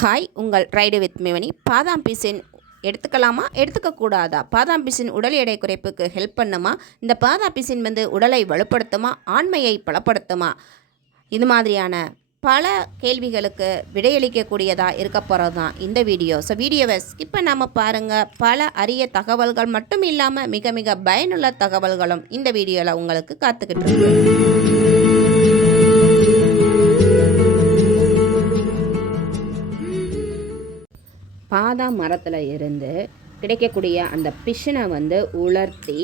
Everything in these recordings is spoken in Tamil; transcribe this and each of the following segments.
ஹாய், உங்கள் ரைடு வித் மிவனி. பாதாம் பிசின் எடுத்துக்கலாமா, எடுத்துக்கக்கூடாதா? பாதாம் பிசின் உடல் எடை குறைப்புக்கு ஹெல்ப் பண்ணுமா? இந்த பாதாம் பிசின் உடலை வலுப்படுத்துமா, ஆண்மையை பலப்படுத்துமா? இது மாதிரியான பல கேள்விகளுக்கு விடையளிக்கக்கூடியதாக இருக்க போகிறது தான் இந்த வீடியோ. ஸோ வீடியோவை ஸ்கிப் பண்ணாமல் பாருங்கள். பல அரிய தகவல்கள் மட்டும் இல்லாமல் மிக மிக பயனுள்ள தகவல்களும் இந்த வீடியோவில் உங்களுக்கு காத்துக்கிட்டு இருக்கு. பாதாம் மரத்தில் இருந்து கிடைக்கக்கூடிய அந்த பிசினை உலர்த்தி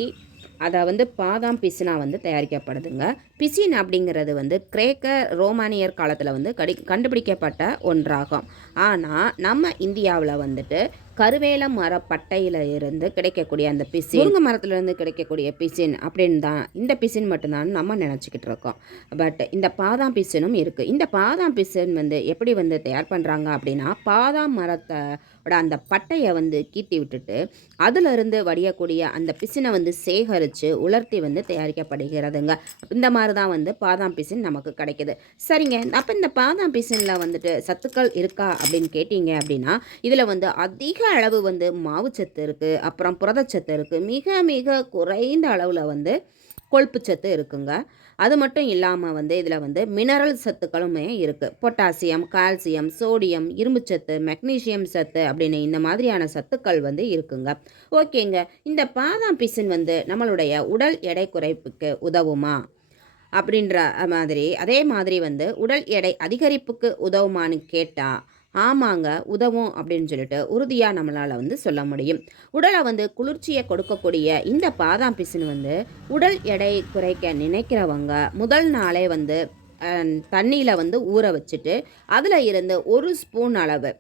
அதை பாதாம் பிசினா தயாரிக்கப்படுதுங்க. பிசின் அப்படிங்கிறது கிரேக்க ரோமானியர் காலத்தில் கண்டுபிடிக்கப்பட்ட ஒன்றாகும். ஆனால் நம்ம இந்தியாவில் கருவேல மர பட்டையில் இருந்து கிடைக்கக்கூடிய அந்த பிசின், முருங்கை மரத்துலேருந்து கிடைக்கக்கூடிய பிசின் அப்படின்னு தான் இந்த பிசின் மட்டும்தான் நம்ம நினச்சிக்கிட்டு இருக்கோம். பட் இந்த பாதாம் பிசினும் இருக்குது. இந்த பாதாம் பிசின் எப்படி தயார் பண்ணுறாங்க அப்படின்னா, பாதாம் மரத்தோட அந்த பட்டையை கீட்டி விட்டுட்டு அதிலிருந்து வடியக்கூடிய அந்த பிசினை சேகரித்து உலர்த்தி தயாரிக்கப்படுகிறதுங்க. இந்த மாதிரி தான் பாதாம் பிசின் நமக்கு கிடைக்கிது. சரிங்க, அப்போ இந்த பாதாம் பிசினில் சத்துக்கள் இருக்கா அப்படின்னு கேட்டிங்க அப்படின்னா, இதில் அதிக அளவு மாவுச்சத்து இருக்குது, அப்புறம் புரதச்சத்து இருக்குது, மிக மிக குறைந்த அளவில் கொழுப்பு சத்து இருக்குங்க. அது மட்டும் இல்லாமல் இதில் மினரல் சத்துக்களுமே இருக்குது. பொட்டாசியம், கால்சியம், சோடியம், இரும்புச்சத்து, மெக்னீசியம் சத்து அப்படின்னு இந்த மாதிரியான சத்துக்கள் இருக்குங்க. ஓகேங்க, இந்த பாதாம் பிசின் நம்மளுடைய உடல் எடை குறைப்புக்கு உதவுமா அப்படின்ற மாதிரி, அதே மாதிரி உடல் எடை அதிகரிப்புக்கு உதவுமான்னு கேட்டால் ஆமாங்க, உதவும் அப்படின்னு சொல்லிட்டு உறுதியாக நம்மளால் சொல்ல முடியும். உடலை குளிர்ச்சியை கொடுக்கக்கூடிய இந்த பாதாம் பிசின் உடல் எடை குறைக்க நினைக்கிறவங்க முதல் நாளே தண்ணியில் ஊற வச்சுட்டு அதில் இருந்து 1 ஸ்பூன் அளவு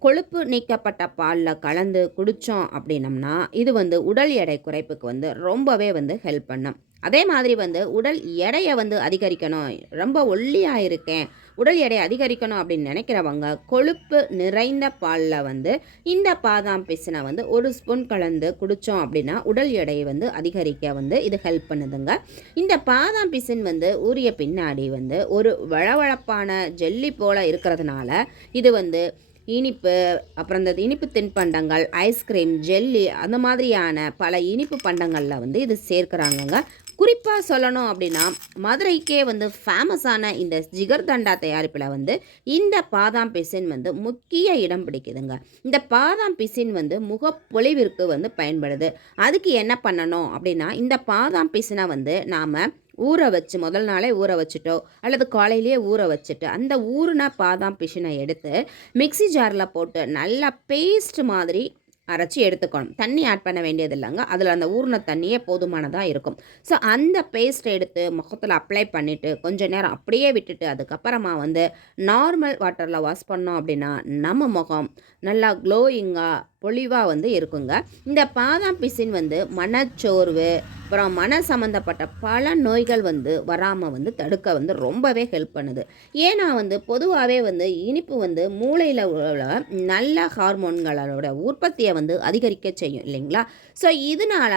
கொழுப்பு நீக்கப்பட்ட பாலில் கலந்து குடித்தோம் அப்படின்னம்னா இது உடல் எடை குறைப்புக்கு ரொம்பவே ஹெல்ப் பண்ணும். அதே மாதிரி உடல் எடையை அதிகரிக்கணும், ரொம்ப ஒல்லியாக இருக்கேன், உடல் எடை அதிகரிக்கணும் அப்படின்னு நினைக்கிறவங்க கொழுப்பு நிறைந்த பாலில் இந்த பாதாம் பிசினை 1 ஸ்பூன் கலந்து குடித்தோம் அப்படின்னா உடல் எடையை அதிகரிக்க இது ஹெல்ப் பண்ணுதுங்க. இந்த பாதாம் பிசின் ஊறிய பின்னாடி ஒரு வழவழப்பான ஜெல்லி போல் இருக்கிறதுனால இது இனிப்பு, அப்புறம் இந்த இனிப்பு தின்பண்டங்கள், ஐஸ்கிரீம், ஜெல்லி அந்த மாதிரியான பல இனிப்பு பண்டங்களில் இது சேர்க்குறாங்கங்க. குறிப்பாக சொல்லணும் அப்படின்னா, மதுரைக்கே ஃபேமஸான இந்த ஜிகர்தண்டா தயாரிப்பில் இந்த பாதாம் பிசின் முக்கிய இடம் பிடிக்குதுங்க. இந்த பாதாம் பிசின் முகப்பொலிவிற்கு பயன்படுது. அதுக்கு என்ன பண்ணணும் அப்படின்னா, இந்த பாதாம் பிசினை நாம் ஊற வச்சு முதல் நாளே ஊற வச்சுட்டோ அல்லது காலையிலேயே ஊற வச்சுட்டு அந்த ஊறின பாதாம் பிசினை எடுத்து மிக்சி ஜாரில் போட்டு நல்லா பேஸ்ட் மாதிரி அரைச்சி எடுத்துக்கணும். தண்ணி ஆட் பண்ண வேண்டியது இல்லைங்க, அதில் அந்த ஊறின தண்ணியே போதுமானதாக இருக்கும். ஸோ அந்த பேஸ்ட்டை எடுத்து முகத்தில் அப்ளை பண்ணிவிட்டு கொஞ்சம் நேரம் அப்படியே விட்டுட்டு அதுக்கப்புறமா நார்மல் வாட்டரில் வாஷ் பண்ணோம் அப்படின்னா நம்ம முகம் நல்லா க்ளோயிங்காக பொலிவாக இருக்குங்க. இந்த பாதாம் பிசின் மனச்சோர்வு, அப்புறம் மன சம்மந்தப்பட்ட பல நோய்கள் வராமல் தடுக்க ரொம்பவே ஹெல்ப் பண்ணுது. ஏன்னா பொதுவாகவே இனிப்பு மூளையில் உள்ள நல்ல ஹார்மோன்களோட உற்பத்தியை அதிகரிக்க செய்யும் இல்லைங்களா? ஸோ இதனால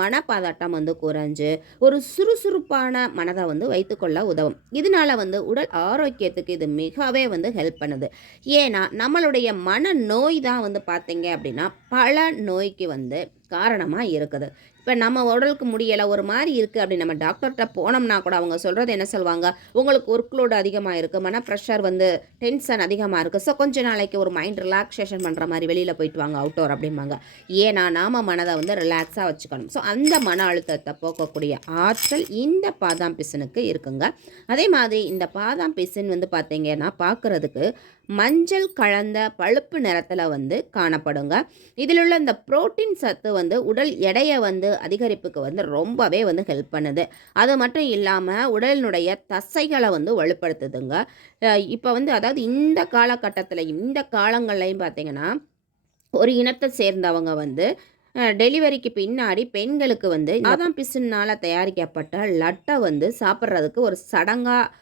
மனப்பதட்டம் குறைஞ்சு ஒரு சுறுசுறுப்பான மனதை வைத்துக்கொள்ள உதவும். இதனால உடல் ஆரோக்கியத்துக்கு இது மிகவே ஹெல்ப் பண்ணுது. ஏன்னா நம்மளுடைய மன நோய் தான் பார்த்தீங்க அப்படின்னா பல நோய்க்கு காரணமாக இருக்குது. இப்போ நம்ம உடலுக்கு முடியலை, ஒரு மாதிரி இருக்குது அப்படின்னு நம்ம டாக்டர்கிட்ட போனோம்னா கூட அவங்க சொல்கிறது என்ன சொல்லுவாங்க, உங்களுக்கு ஒர்க் லோடு அதிகமாக இருக்குது, மன ப்ரெஷர் டென்ஷன் அதிகமாக இருக்குது, ஸோ கொஞ்சம் நாளைக்கு ஒரு மைண்ட் ரிலாக்ஸேஷன் பண்ணுற மாதிரி வெளியில் போயிட்டு வாங்க அவுட்டோர் அப்படிம்பாங்க. ஏன்னா நாம் மனதை ரிலாக்ஸாக வச்சுக்கணும். ஸோ அந்த மன அழுத்தத்தை போக்கக்கூடிய ஆற்றல் இந்த பாதாம் பிசினுக்கு இருக்குங்க. அதே மாதிரி இந்த பாதாம் பிசின் பார்த்தீங்கன்னா பார்க்குறதுக்கு மஞ்சள் கலந்த பழுப்பு நிறத்தில் காணப்படுங்க. இதில் உள்ள இந்த புரோட்டீன் சத்து உடல் எடையை அதிகரிப்புக்கு ரொம்பவே ஹெல்ப் பண்ணுது. அது மட்டும் இல்லாமல் உடலினுடைய தசைகளை வலுப்படுத்துதுங்க. இப்போ அதாவது இந்த காலகட்டத்தில் இந்த காலங்கள்லையும் பார்த்திங்கன்னா ஒரு இனத்தை சேர்ந்தவங்க டெலிவரிக்கு பின்னாடி பெண்களுக்கு பாதாம் பிசினால் தயாரிக்கப்பட்ட லட்டை சாப்பிட்றதுக்கு ஒரு சடங்காக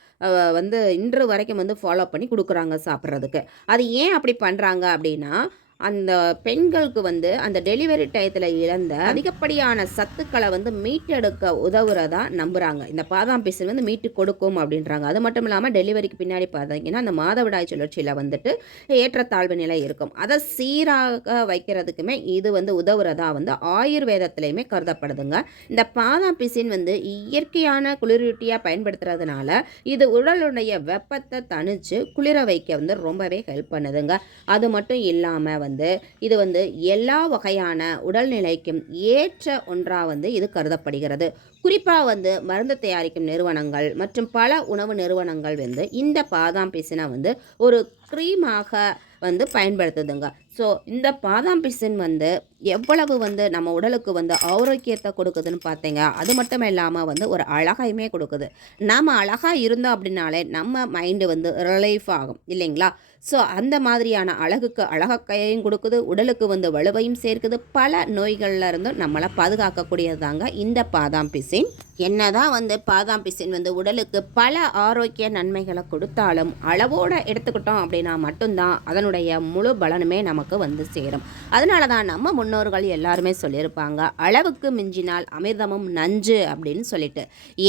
இன்று வரைக்கும் ஃபாலோ பண்ணி கொடுக்குறாங்க சாப்பிட்றதுக்கு. அது ஏன் அப்படி பண்ணுறாங்க அப்படின்னா, அந்த பெண்களுக்கு வந்து அந்த டெலிவரி டயத்தில் இழந்த அதிகப்படியான சத்துக்களை வந்து மீட்டெடுக்க உதவுறதா நம்புகிறாங்க. இந்த பாதாம் பிசின் வந்து மீட்டு கொடுக்கும் அப்படின்றாங்க. அது மட்டும் இல்லாமல் டெலிவரிக்கு பின்னாடி பார்த்தீங்கன்னா அந்த மாதவிடாய் சுழற்சியில் வந்துட்டு ஏற்றத்தாழ்வு நிலை இருக்கும். அதை சீராக வைக்கிறதுக்குமே இது வந்து உதவுறதா வந்து ஆயுர்வேதத்திலையுமே கருதப்படுதுங்க. இந்த பாதாம் பிசின் வந்து இயற்கையான குளிரூட்டியாக பயன்படுத்துறதுனால இது உடலுடைய வெப்பத்தை தணிச்சு குளிர வைக்க வந்து ரொம்பவே ஹெல்ப் பண்ணுதுங்க. அது மட்டும் இல்லாமல் வந்து இது வந்து எல்லா வகையான உடல்நிலைக்கும் ஏற்ற ஒன்றாக வந்து இது கருதப்படுகிறது. குறிப்பாக வந்து மருந்து தயாரிக்கும் நிறுவனங்கள் மற்றும் பல உணவு நிறுவனங்கள் வந்து இந்த பாதாம் பிசினை வந்து ஒரு க்ரீமாக வந்து பயன்படுத்துதுங்க. ஸோ இந்த பாதாம் பிசின் வந்து எவ்வளவு வந்து நம்ம உடலுக்கு வந்து ஆரோக்கியத்தை கொடுக்குதுன்னு பார்த்தீங்க. அது மட்டும் இல்லாமல் வந்து ஒரு அழகையுமே கொடுக்குது. நம்ம அழகாக இருந்தோம் அப்படின்னாலே நம்ம மைண்டு வந்து ரிலீஃப் ஆகும் இல்லைங்களா? ஸோ அந்த மாதிரியான அழகுக்கு அழகையும் கொடுக்குது, உடலுக்கு வந்து வலுவையும் சேர்க்குது. பல நோய்களில் இருந்தும் நம்மளை பாதுகாக்கக்கூடியது தாங்க இந்த பாதாம் பிசின். என்னதான் வந்து பாதாம் பிசின் வந்து உடலுக்கு பல ஆரோக்கிய நன்மைகளை கொடுத்தாலும் அளவோடு எடுத்துக்கிட்டோம் அப்படின்னா மட்டும்தான் அதனுடைய முழு பலனுமே நமக்கு வந்து சேரும். அதனால தான் நம்ம முன்னோர்கள் எல்லாருமே சொல்லியிருப்பாங்க, அளவுக்கு மிஞ்சினால் அமிர்தமும் நஞ்சு அப்படின்னு சொல்லிட்டு.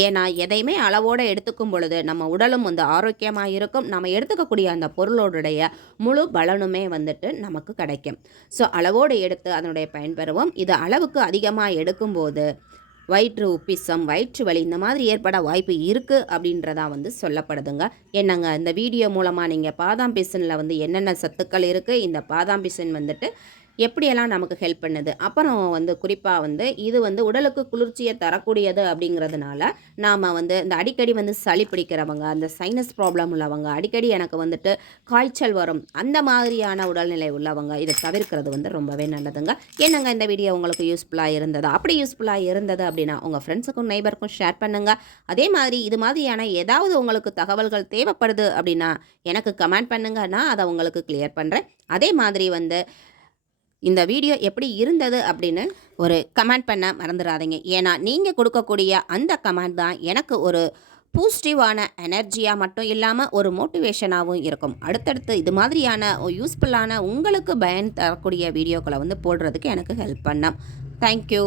ஏன்னா எதையுமே அளவோடு எடுத்துக்கும் பொழுது நம்ம உடலும் வந்து ஆரோக்கியமாக இருக்கும். நம்ம எடுத்துக்கக்கூடிய அந்த பொருளோடைய முழு பலனுமே வந்துட்டு நமக்கு கிடைக்கும். ஸோ அளவோடு எடுத்து அதனுடைய பயன்பெறுவோம். இது அளவுக்கு அதிகமாக எடுக்கும்போது வயிற்று உப்பிசம், வயிற்று வலி இந்த மாதிரி ஏற்பட வாய்ப்பு இருக்குது அப்படின்றதா வந்து சொல்லப்படுதுங்க. என்னங்க இந்த வீடியோ மூலமாக நீங்கள் பாதாம் பிசினில் வந்து என்னென்ன சத்துக்கள் இருக்குது, இந்த பாதாம் பிசின் வந்துட்டு எப்படியெல்லாம் நமக்கு ஹெல்ப் பண்ணுது, அப்புறம் வந்து குறிப்பாக வந்து இது வந்து உடலுக்கு குளிர்ச்சியை தரக்கூடியது அப்படிங்கிறதுனால நாம் வந்து இந்த அடிக்கடி வந்து சளி பிடிக்கிறவங்க, அந்த சைனஸ் ப்ராப்ளம் உள்ளவங்க, அடிக்கடி எனக்கு வந்துட்டு காய்ச்சல் வரும் அந்த மாதிரியான உடல்நிலை உள்ளவங்க இதை தவிர்க்கிறது வந்து ரொம்பவே நல்லதுங்க. என்னங்க இந்த வீடியோ உங்களுக்கு யூஸ்ஃபுல்லாக இருந்ததா? அப்படி யூஸ்ஃபுல்லாக இருந்தது அப்படின்னா உங்கள் ஃப்ரெண்ட்ஸுக்கும் நெய்பருக்கும் ஷேர் பண்ணுங்கள். அதே மாதிரி இது மாதிரியான ஏதாவது உங்களுக்கு தகவல்கள் தேவைப்படுது அப்படின்னா எனக்கு கமெண்ட் பண்ணுங்க, நான் அதை உங்களுக்கு கிளியர் பண்ணுறேன். அதே மாதிரி வந்து இந்த வீடியோ எப்படி இருந்தது அப்படின்னு ஒரு கமெண்ட் பண்ண மறந்துடாதீங்க. ஏன்னா நீங்கள் கொடுக்கக்கூடிய அந்த கமெண்ட் தான் எனக்கு ஒரு பாசிட்டிவான எனர்ஜியாக மட்டும் இல்லாமல் ஒரு மோட்டிவேஷனாகவும் இருக்கும். அடுத்தடுத்து இது மாதிரியான யூஸ்ஃபுல்லான உங்களுக்கு பயன் தரக்கூடிய வீடியோக்களை வந்து போடுறதுக்கு எனக்கு ஹெல்ப் பண்ணோம். தேங்க்யூ.